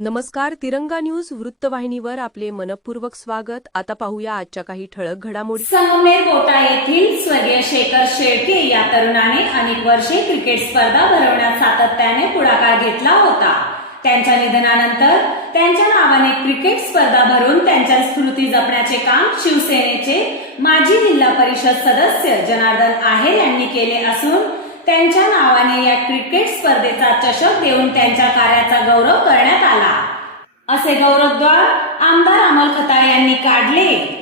नमस्कार. तिरंगा न्यूज वृत्तवाहिनीवर आपले मनपूर्वक स्वागत. आता पाहूया आजच्या काही ठळक घडामोडी. संगमेर कोटा येथील स्वर्गीय शेखर शेळके या तरुणाने अनेक वर्षे क्रिकेट स्पर्धा भरवण्यात सातत्याने पुढाकार घेतला होता. त्यांच्या निधनानंतर त्यांच्या नावाने क्रिकेट स्पर्धा भरून त्यांच्या स्मृती जपण्याचे काम शिवसेनेचे माजी जिल्हा परिषद सदस्य जनार्दन आहेर यांनी केले असून त्यांच्या नावाने या क्रिकेट स्पर्धेचा चषक देऊन त्यांच्या कार्याचा गौरव करण्यात आला. असे गौरवद्वार आमदार अमोल खताळ यांनी काढले.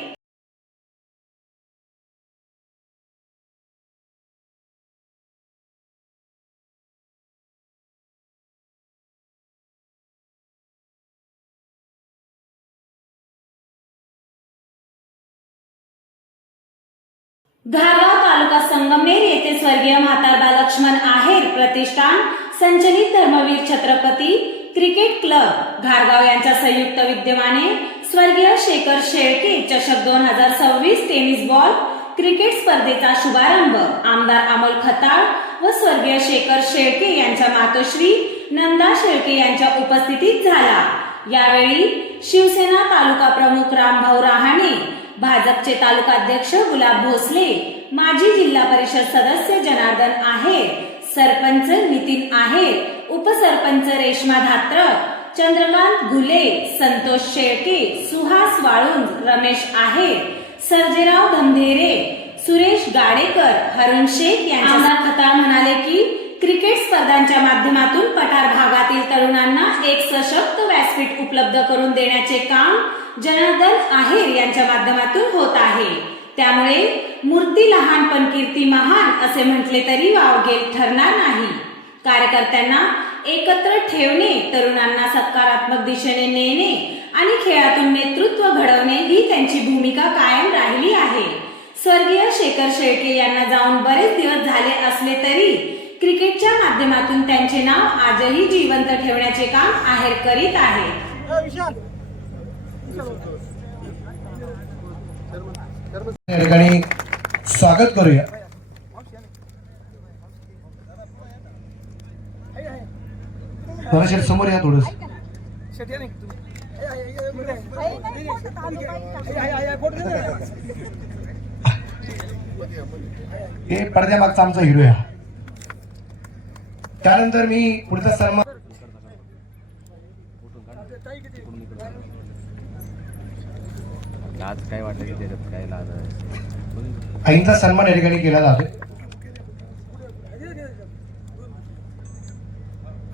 घारगाव तालुका संगमेर येथे स्वर्गीय म्हातारबा लक्ष्मण आहेर प्रतिष्ठान संचलित धर्मवीर छत्रपती क्रिकेट क्लब घारगाव यांच्या संयुक्त विद्यमाने स्वर्गीय शेखर शेळके चषक 2026 टेनिस बॉल क्रिकेट स्पर्धेचा शुभारंभ आमदार अमोल खताळ व स्वर्गीय शेखर शेळके यांच्या मातोश्री नंदा शेळके यांच्या उपस्थितीत झाला. यावेळी शिवसेना तालुका प्रमुख रामभाऊ रहाणे, भाजपचे तालुकाध्यक्ष गुलाब भोसले, माजी जिल्हा परिषद सदस्य जनार्दन आहेर, सरपंच नितीन आहेर, उपसरपंच रेश्मा धात्र, चंद्रकांत घुले, संतोष शेळके, सुहास वाळुंज, रमेश आहेर, सर्जेराव धमधेरे, सुरेश गाडेकर, हरुण शेख यांच्या खताळ म्हणाले की क्रिकेट स्पर्धांच्या माध्यमातून पठार भागातील तरुणांना एक सशक्त व्यासपीठ उपलब्ध करून देण्याचे काम जनार्दन आहेर यांच्या माध्यमातून होत आहे. त्यामुळे मूर्ती लहान पण कीर्ती महान असे म्हटले तरी वावगे ठरणार नाही. कार्यकर्त्यांना एकत्र ठेवणे, तरुणांना सकारात्मक दिशेने नेणे आणि खेळातून नेतृत्व घडवणे ही त्यांची भूमिका कायम राहिली आहे. स्वर्गीय शेखर शेळके यांना जाऊन बरेच दिवस झाले असले तरी क्रिकेटच्या माध्यमातून त्यांचे नाव आजही जिवंत ठेवण्याचे काम आहेर करीत आहे. ठिकाणी स्वागत करूया. थोडं समोर या. थोडस हे पडद्या मागचा आमचा हिरो आहे. त्यानंतर मी पुढचा सन्मान आज काय वाटलं की त्याच्यात काय लाज आहे. आईंचा सन्मान या ठिकाणी केला जातो.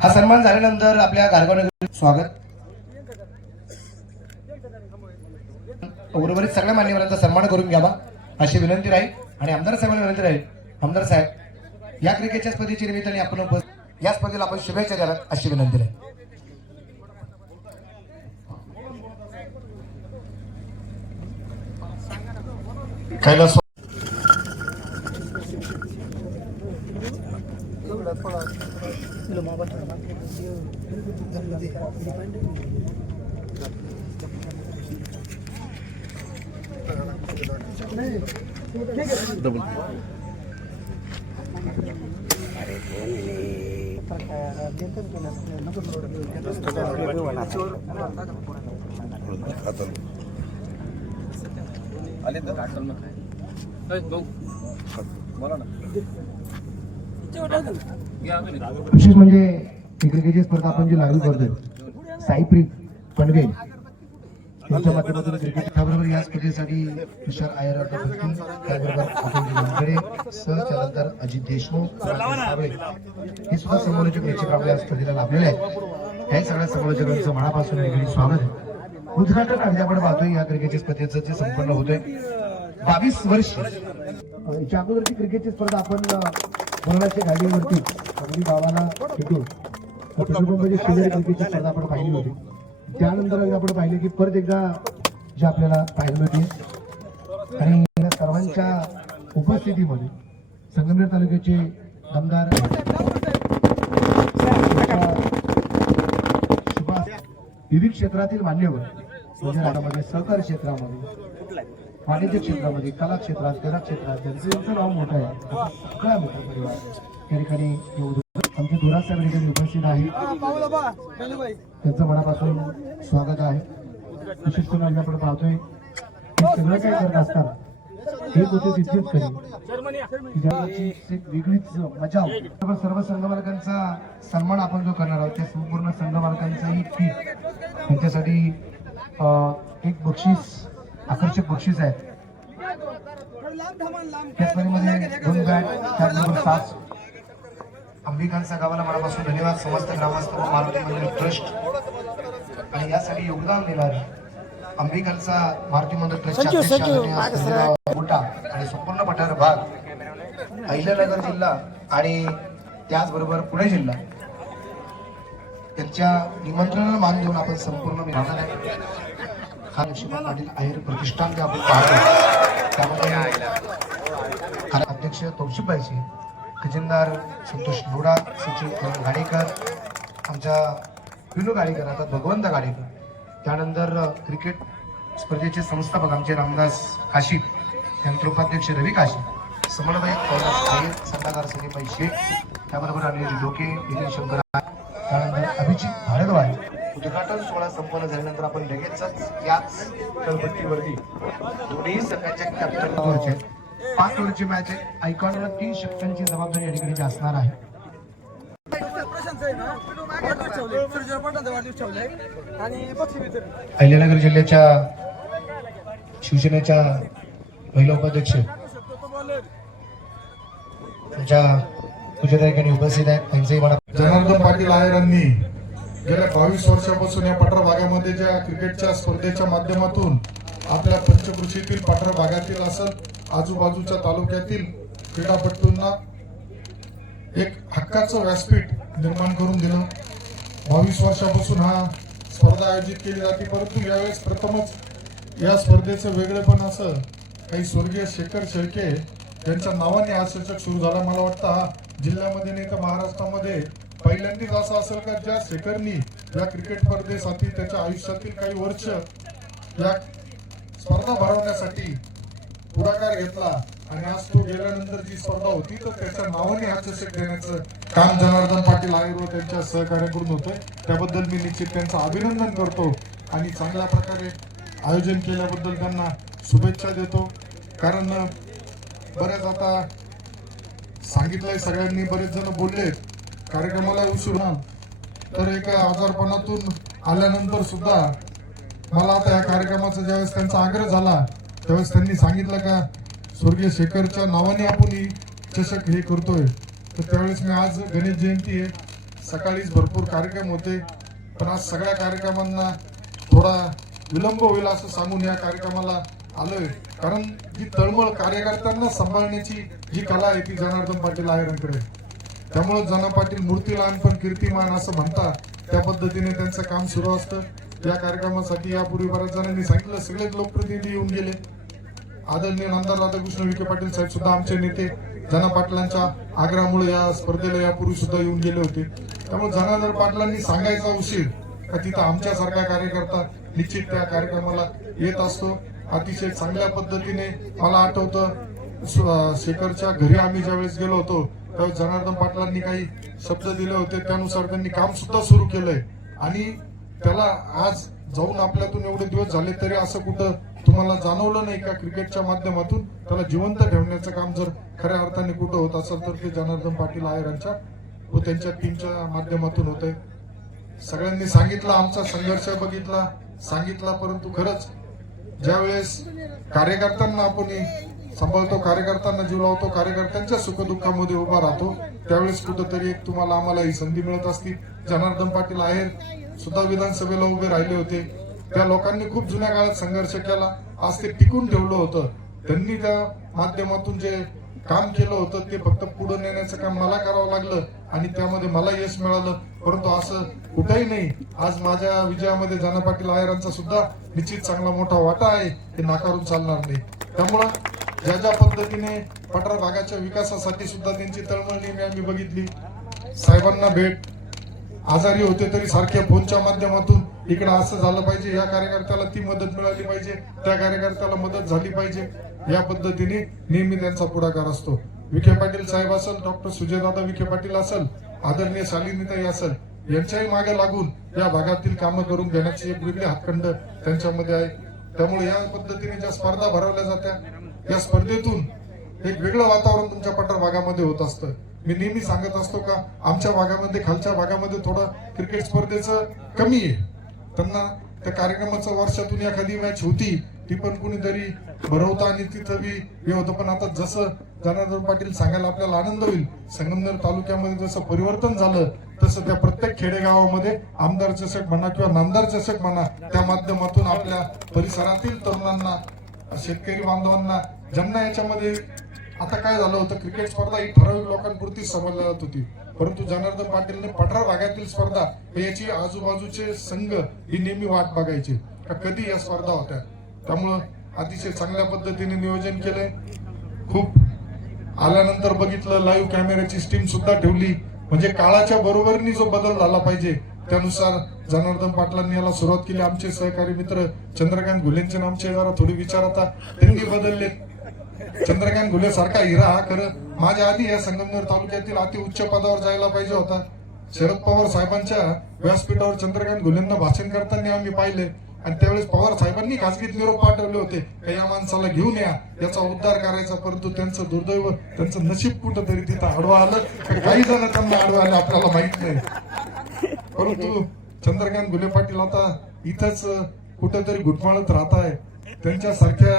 हा सन्मान झाल्यानंतर आपल्या घारगाव स्वागत. उर्वरित सगळ्या मान्यवरांचा सन्मान करून घ्यावा अशी विनंती राहील. आणि आमदार साहेबांना विनंती राहील, आमदार साहेब या क्रिकेटच्या स्पर्धेच्या निमित्ताने आपण या स्पर्धेला आपण शुभेच्छा द्याव्यात अशी विनंती राहील. कैलास विशेष म्हणजे क्रिकेटची स्पर्धा आपण जी लागू करतोय साईप्रीत पनवेल यांच्या माध्यमातून क्रिकेट त्याबरोबर या स्पर्धेसाठी तुषार आयर, त्याबरोबर सहचालकदार अजित देशमुख हे सुद्धा समालोचक निश्चित आपल्या स्पर्धेला लाभलेले आहेत. हे सगळ्या समालोचकांचं मनापासून स्वागत आहे. उद्घाटन आज आपण पाहतोय या क्रिकेटच्या स्पर्धेचं जे संपन्न होतोय 22 वर्ष. याच्या अगोदरची क्रिकेटची स्पर्धा आपण बोलण्याच्या गाडीवरती अगदी गावाला भेटून म्हणजे शेजारी क्रिकेटची स्पर्धा आपण पाहिली होती. त्यानंतर आपण पाहिले की परत एकदा जे आपल्याला पाहायला मिळते आणि या सर्वांच्या उपस्थितीमध्ये संगमेर तालुक्याचे दमदार विविध क्षेत्रातील मान्यवर म्हणजे राज्यामध्ये सहकार क्षेत्रामध्ये, वाणिज्य क्षेत्रामध्ये, कला क्षेत्रात, क्रीडा क्षेत्रात त्यांचं नाव मोठं आहे. सगळा मोठा परिवार या ठिकाणी आमचे धुराज साहेब ठिकाणी उपस्थित आहेत. त्यांचं मनापासून स्वागत आहे. विशेष करून आम्ही आपण पाहतोय हे सगळं काय करत असताना हे होते तितकेच खरे की ज्याची एक वेगळीच मजा होती. सर्व संघ मालकांचा सन्मान आपण जो करणार आहोत त्या संपूर्ण संघ मालकांचाही किट त्यांच्यासाठी एक बक्षीस आकर्षक बक्षीस आहे. त्याचमध्ये 2 बॅट त्याचबरोबर 7 अंबिकांचा गावाला मनापासून धन्यवाद. समस्त ग्रामस्थ व मारुती मंदिर ट्रस्ट आणि यासाठी योगदान देणारे अंबिकांचा मारुती मंदिर ट्रस्टचे अध्यक्ष मोठा आणि संपूर्ण पठार भाग अहिल्यानगर जिल्हा आणि त्याचबरोबर पुणे जिल्हा त्यांच्या निमंत्रणाला मान देऊन आपण संपूर्ण हा लक्ष्मण पाटील आहेर प्रतिष्ठान ते आपण पाहतो. त्यामध्ये अध्यक्ष तौशिफबाईचे खजिनदार संतोष लोढा, सचिन गाडेकर, आमच्या विनू गाडेकर, आता भगवंत गाडेकर, त्यानंतर क्रिकेट स्पर्धेचे संस्थापक आमचे रामदास काशी, त्यानंतर उपाध्यक्ष रवी काशी, समन्वयक सल्लागार सलीमबाई शेख, त्याबरोबर अनिल डोके, दिनेश शंकर, त्यानंतर अभिजित भारद्वाज. उद्घाटन सोहळा संपन्न झाल्यानंतर आपण लगेचच याच तळपट्टीवरती दोन्ही संघाच्या कॅप्टन 5 ओव्हरची मॅच आहे. आयकॉनला 3 षटकांची जबाबदारी या ठिकाणी असणार आहे. अहिल्यानगर जिल्ह्याच्या शिवसेनेच्या महिला उपाध्यक्ष त्यांच्या पूजा ठिकाणी उपस्थित आहेत. त्यांचेही मला जनार्दन पाटील आहेरांनी गेल्या 22 वर्षापासून या पठार भागामध्ये ज्या क्रिकेटच्या स्पर्धेच्या माध्यमातून आपल्या पंचकृषीतील पठार भागातील असेल आजूबाजूच्या तालुक्यातील क्रीडापटूंना एक हक्काचं व्यासपीठ निर्माण करून दिलं. 22 वर्षापासून हा स्पर्धा आयोजित केली जाते, परंतु यावेळेस प्रथमच या स्पर्धेचं वेगळेपण असं काही स्वर्गीय शेखर शेळके यांच्या नावाने हा चषक सुरू झाला. मला वाटतं हा जिल्ह्यामध्ये नाही तर महाराष्ट्रामध्ये पहिल्यांदाच असं असेल का ज्या शेखरनी या क्रिकेट स्पर्धेसाठी त्याच्या आयुष्यातील काही वर्ष या स्पर्धा भरवण्यासाठी पुढाकार घेतला आणि आज तो गेल्यानंतर जी स्पर्धा होती तर त्याच्या नावाने हा चषक देण्याचं काम जनार्दन पाटील आहेर व त्यांच्या सहकार्याकडून होतंय. त्याबद्दल मी निश्चित त्यांचं अभिनंदन करतो आणि चांगल्या प्रकारे आयोजन केल्याबद्दल त्यांना शुभेच्छा देतो. कारण बरेच आता सांगितलंय सगळ्यांनी, बरेच जण बोललेत कार्यक्रमाला उशीर तर एका आजारपणातून आल्यानंतर सुद्धा मला आता या कार्यक्रमाचा ज्यावेळेस त्यांचा आग्रह झाला त्यावेळेस त्यांनी सांगितलं का स्वर्गीय शेखरच्या नावाने आपण ही चषक हे करतोय. तर त्यावेळेस मी आज गणेश जयंती आहे, सकाळीच भरपूर कार्यक्रम होते, पण आज सगळ्या कार्यक्रमांना थोडा विलंब होईल असं सांगून या कार्यक्रमाला आलोय. कारण जी तळमळ कार्यकर्त्यांना सांभाळण्याची जी कला आहे ती जनार्दन पाटील आहेरांकडे. त्यामुळे जना पाटील मूर्ती लहान पण कीर्तिमान असं म्हणतात, त्या पद्धतीने त्यांचं काम सुरू असतं. या कार्यक्रमासाठी यापूर्वी बऱ्याच जणांनी सांगितलं सगळेच लोकप्रतिनिधी येऊन गेले. आदरणीय आमदार राधाकृष्ण विखे पाटील साहेब सुद्धा आमचे नेते जना पाटलांच्या आग्रहामुळे या स्पर्धेला यापूर्वी सुद्धा येऊन गेले होते. त्यामुळे जनार्दन पाटलांनी सांगायचा उशीर का तिथं आमच्यासारखा कार्यकर्ता निश्चित त्या कार्यक्रमाला येत असतो. अतिशय चांगल्या पद्धतीने मला आठवतं शेखरच्या घरी आम्ही ज्यावेळेस गेलो होतो त्यावेळेस जनार्दन पाटलांनी काही शब्द दिले होते, त्यानुसार त्यांनी काम सुद्धा सुरू केलंय आणि त्याला आज जाऊन आपल्यातून एवढे दिवस झाले तरी असं कुठं तुम्हाला जाणवलं नाही का क्रिकेटच्या माध्यमातून त्याला जिवंत ठेवण्याचं काम जर खऱ्या अर्थाने कुठं होत असेल तर ते जनार्दन पाटील आहेरांच्या व त्यांच्या टीमच्या माध्यमातून होतंय. सगळ्यांनी सांगितलं, आमचा संघर्ष बघितला, सांगितला, परंतु खरंच ज्यावेळेस कार्यकर्त्यांना आपण सांभाळतो, कार्यकर्त्यांना जीव लावतो, कार्यकर्त्यांच्या सुखदुःखामध्ये उभा राहतो, त्यावेळेस कुठंतरी एक तुम्हाला आम्हाला ही संधी मिळत असती. जनार्दन पाटील आहेर सुद्धा विधानसभेला उभे राहिले होते. त्या लोकांनी खूप जुन्या काळात संघर्ष केला, आज ते टिकून ठेवलं होतं. त्यांनी त्या माध्यमातून जे काम केलं होतं ते फक्त पुढे नेण्याचं काम मला करावं लागलं आणि त्यामध्ये मला यश मिळालं. परंतु असं कुठेही नाही, आज माझ्या विजयामध्ये जना पाटील आहेरांचा सुद्धा निश्चित चांगला मोठा वाटा आहे, हे नाकारून चालणार नाही. त्यामुळं ज्या ज्या पद्धतीने पठार भागाच्या विकासासाठी सुद्धा त्यांची तळमळ नेहमी आम्ही बघितली. साहेबांना भेट, आजारी होते तरी सारख्या फोनच्या माध्यमातून इकडे असं झालं पाहिजे, या कार्यकर्त्याला ती मदत मिळाली पाहिजे, त्या कार्यकर्त्याला मदत झाली पाहिजे, या पद्धतीने नेहमी त्यांचा पुढाकार असतो. विखे पाटील साहेब असेल, डॉक्टर सुजयदादा विखे पाटील असेल आदरणीय शालिनीताई असेल यांच्याही मागे लागून या भागातील कामं करून घेण्याची एक वेगळी हातखंड त्यांच्यामध्ये आहे. त्यामुळे या पद्धतीने ज्या स्पर्धा भरवल्या जात्या या स्पर्धेतून एक वेगळं वातावरण तुमच्या पठार भागामध्ये होत असतं. मी नेहमी सांगत असतो का आमच्या भागामध्ये खालच्या भागामध्ये थोडं क्रिकेट स्पर्धेचं कमी आहे. त्यांना त्या कार्यक्रमाचं वर्षातून एखादी मॅच होती ती पण कुणीतरी भरवतं आणि तिथं बी हे होतं. पण आता जसं जनार्दन पाटील सांगायला आपल्याला आनंद होईल, संगमनेर तालुक्यामध्ये जसं परिवर्तन झालं तसं त्या प्रत्येक खेडेगावामध्ये आमदार चषक म्हणा किंवा नामदार चषक म्हणा त्या माध्यमातून आपल्या परिसरातील तरुणांना शेतकरी बांधवांना ज्यांना याच्यामध्ये आता काय झालं होतं क्रिकेट स्पर्धा ही ठराविक लोकांपुरती समजली जात होती. परंतु जनार्दन पाटीलने पठार भागातील स्पर्धा याची आजूबाजूचे संघ ही नेहमी वाट बघायची का कधी या स्पर्धा होत्या. त्यामुळं अतिशय चांगल्या पद्धतीने नियोजन केलंय. खूप आल्यानंतर बघितलं लाईव्ह कॅमेऱ्याची टीम सुद्धा ठेवली. म्हणजे काळाच्या बरोबरीने जो बदल झाला पाहिजे त्यानुसार जनार्दन पाटलांनी याला सुरुवात केली. आमचे सहकारी मित्र चंद्रकांत घुलेंचे नामचे जरा थोडी विचार आता त्यांनी बदलले. चंद्रकांत घुले सारखा हिरा हा खरं माझ्या आधी या संगमनेर तालुक्यातील अति उच्च पदावर जायला पाहिजे होता. शरद पवार साहेबांच्या व्यासपीठावर चंद्रकांत घुलेंना भाषण करताना आम्ही पाहिले आणि त्यावेळेस पवार साहेबांनी खासगीत निरोप पाठवले होते की या माणसाला घेऊन या याचा उद्धार करायचा. परंतु त्यांचं दुर्दैव त्यांचं नशीब कुठंतरी तिथं आडवा आलं. काही जण त्यांना आडवा आलं आपल्याला माहित नाही. परंतु चंद्रकांत घुले पाटील आता इथंच कुठंतरी घुटमाळत राहत आहे. त्यांच्यासारख्या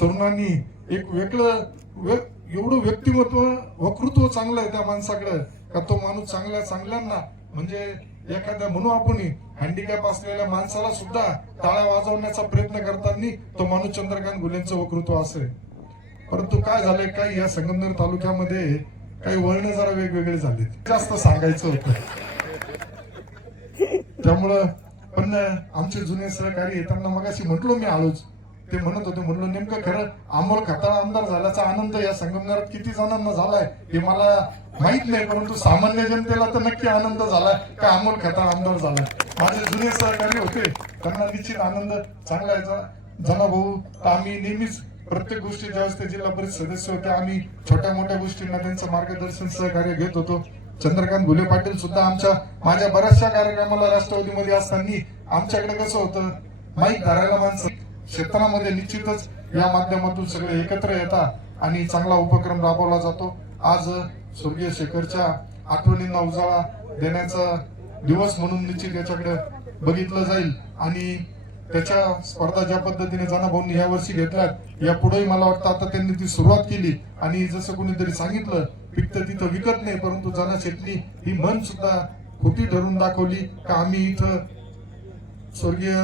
तरुणांनी एक वेगळं एवढं व्यक्तिमत्व वक्तृत्व चांगलं आहे त्या माणसाकडे का तो माणूस चांगल्यांना म्हणजे एखाद्या म्हणू आपण हँडिकॅप असलेल्या माणसाला सुद्धा टाळ्या वाजवण्याचा प्रयत्न करताना तो माणूस चंद्रकांत घुलेंचं वक्तृत्व असेल. परंतु काय झालंय काही या संगमनेर तालुक्यामध्ये काही वळण जरा वेगवेगळे झाले जास्त सांगायचं होतं. त्यामुळं पण आमचे जुने सहकारी येताना मगाशी म्हटलो मी आलोच ते म्हणत होते म्हणलो नेमकं खरं अमोल खताळ आमदार झाल्याचा आनंद या संगमनेरात किती जणांना झालाय हे मला माहित नाही. परंतु सामान्य जनतेला तर नक्की आनंद झालाय का अमोल खताळ आमदार झालाय. माझे जुने सहकारी होते त्यांना निश्चित आनंद चांगला यायचा. जनाभाऊ आम्ही नेहमीच प्रत्येक गोष्टी ज्यावेळेस ते जिल्हा परिषद सदस्य होते आम्ही छोट्या मोठ्या गोष्टींना त्यांचं मार्गदर्शन सहकार्य घेत होतो. चंद्रकांत घुले पाटील सुद्धा माझ्या बऱ्याचशा कार्यक्रमाला राष्ट्रवादीमध्ये असताना आमच्याकडे कसं होतं माईक धरायला माणसं क्षेत्रामध्ये निश्चितच या माध्यमातून सगळे एकत्र येतात आणि चांगला उपक्रम राबवला जातो. आज स्वर्गीय शेखरच्या आठवणींना उजाळा देण्याचा दिवस म्हणून निश्चित याच्याकडे बघितलं जाईल आणि त्याच्या स्पर्धा ज्या पद्धतीने जनाभाऊंनी या वर्षी घेतल्यात यापुढेही मला वाटतं आता त्यांनी ती सुरुवात केली आणि जसं कोणीतरी सांगितलं पिकतं तिथं विकत नाही. परंतु जना शेटली ही मन सुद्धा खोटी ठरून दाखवली का आम्ही इथं स्वर्गीय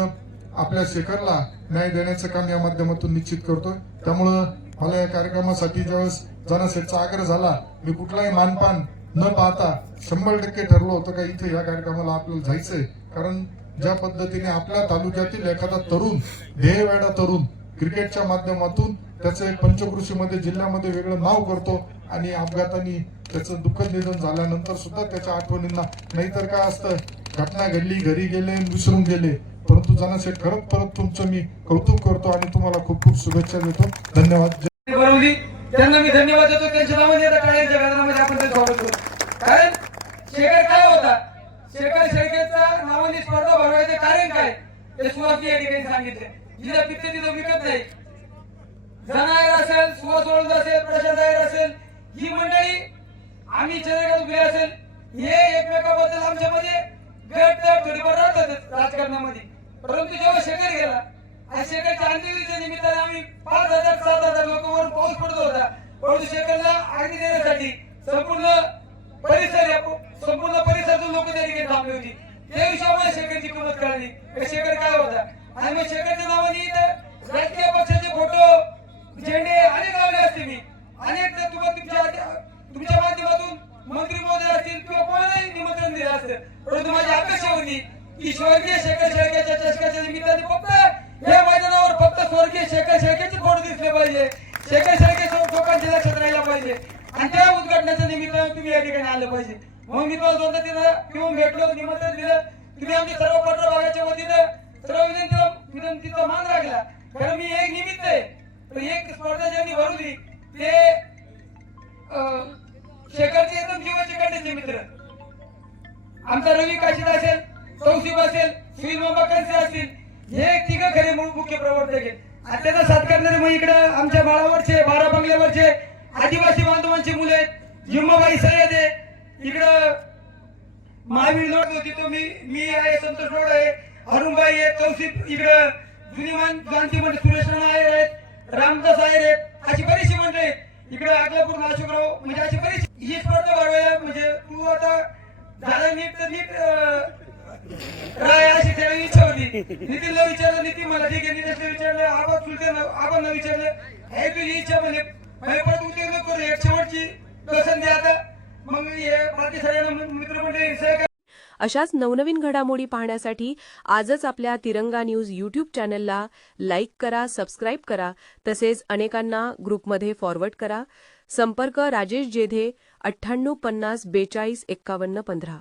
आपल्या शेखरला न्याय देण्याचं काम या माध्यमातून निश्चित करतोय. त्यामुळं मला या कार्यक्रमासाठी ज्यावेळेस जनासेटचा आग्रह झाला मी कुठलाही मानपान न पाहता 100% ठरलं होतं का इथे या कार्यक्रमाला आपल्याला जायचंय. कारण ज्या पद्धतीने आपल्या तालुक्यातील एखादा तरुण ध्येयवेडा तरुण क्रिकेटच्या माध्यमातून त्याचं एक पंचकृषीमध्ये जिल्ह्यामध्ये वेगळं नाव करतो आणि अपघाताने त्याचं दुःखद निधन झाल्यानंतर सुद्धा त्याच्या आठवणींना नाहीतर काय असतं घटना घडली घरी गेले विसरून गेले. परंतु जनासेठ खरंच परत तुमचं मी कौतुक करतो आणि तुम्हाला खूप खूप शुभेच्छा देतो. धन्यवाद. बनवली त्यांना मी धन्यवाद देतो. त्यांच्या नावाने आता काळ्यांच्या मैदानामध्ये आपण त्यांचं स्वागत करू. कारण शेखर काय होता शेखर शेळकेचा नावाने स्पर्धा भरवायचं कारण काय ते सुहासजी या ठिकाणी सांगितले. जिथं पिकते तिथं विकत नाही. जनायर असेल सुहास ओळख असेल प्रशांत आयर असेल ही मंडळी आम्ही चंद्रकांत घुले असेल हे एकमेकाबद्दल आमच्यामध्ये गट थोडीफार राहतात राजकारणामध्ये. परंतु जेव्हा शेखर गेला आणि शेखरच्या अंत्यविधीच्या निमित्ताने आम्ही 5,000-7,000 लोकांवर पाऊस पडत होता. परंतु शेखरला आगदी देण्यासाठी संपूर्ण परिसरातून लोक त्या ठिकाणी थांबली होती. त्या विषयामध्ये शेखरची किंमत कळली शेखर काय होता. आणि मग शेखरच्या नावाने इथं राजकीय पक्षाचे फोटो झेंडे अनेक लावले असते. मी अनेक तुमच्या माध्यमातून मंत्री महोदय असतील किंवा कोणालाही निमंत्रण दिलं असतं. परंतु माझी अपेक्षा होती की स्वर्गीय शेखर शेळकेच्या चषकाच्या निमित्ताने फक्त या मैदानावर फक्त स्वर्गीय शेखर शेळकेचे फोटो दिसले पाहिजे. शेखर शेळके लोकांच्या लक्षात राहिला पाहिजे आणि त्या उद्घाटनाच्या निमित्ताने तुम्ही या ठिकाणी आलं पाहिजे. म्हणून मी तुम्हाला दोनदा तिथं येऊन भेटलो निमंत्रण दिलं. तुम्ही आमच्या सर्व पत्र भागाच्या वतीनं सर्व विनंतीचा मान राखला. कारण मी एक निमित्त आहे पण एक स्पर्धा ज्यांनी भरवली ते शेखरचे एकदम जीवाचे काढण्याचे मित्र मुख्य प्रवर्तक आहेत. आणि त्यांना साथ करणारे मग इकडं आमच्या माळावरचे 12 बंगल्यावरचे आदिवासी बांधवांची मुले आहेत. जिम्माबाई सय्यद आहे इकडं, महावीर लोट होती तो मी आहे, संतोष लोड आहे, अरुणबाई आहे, तौसिफ इकडं, जुनी जाणती म्हणजे सुरेश राणा आयर आहेत, रामदास आयर आहेत, अशी बरीचशी मंडळी आहेत इकडे. अकलापूर अशोकराव म्हणजे अशी बरीचशी ही स्पर्धा भरवायला म्हणजे तू आता झाला नीट तर नीट राय अशी त्याला इच्छा होती. नितीनला विचारलं, नितीन मला ठीक आहे, नितीनला विचारलं, आबा चुलते आबांना विचारलं, हे तुझी इच्छा म्हणजे परत उद्योग नको करू, एक शेवटची पसंती आता मग हे बाकी सगळ्यांना मित्रमंडळी सहकार्य. अशाच नवनवीन घडामोडी पाहण्यासाठी आजच आपल्या तिरंगा न्यूज यूट्यूब चॅनलला लाईक करा, सबस्क्राईब करा, तसेच अनेकांना ग्रुपमध्ये फॉरवर्ड करा. संपर्क राजेश जेधे 98 50 42 51 15.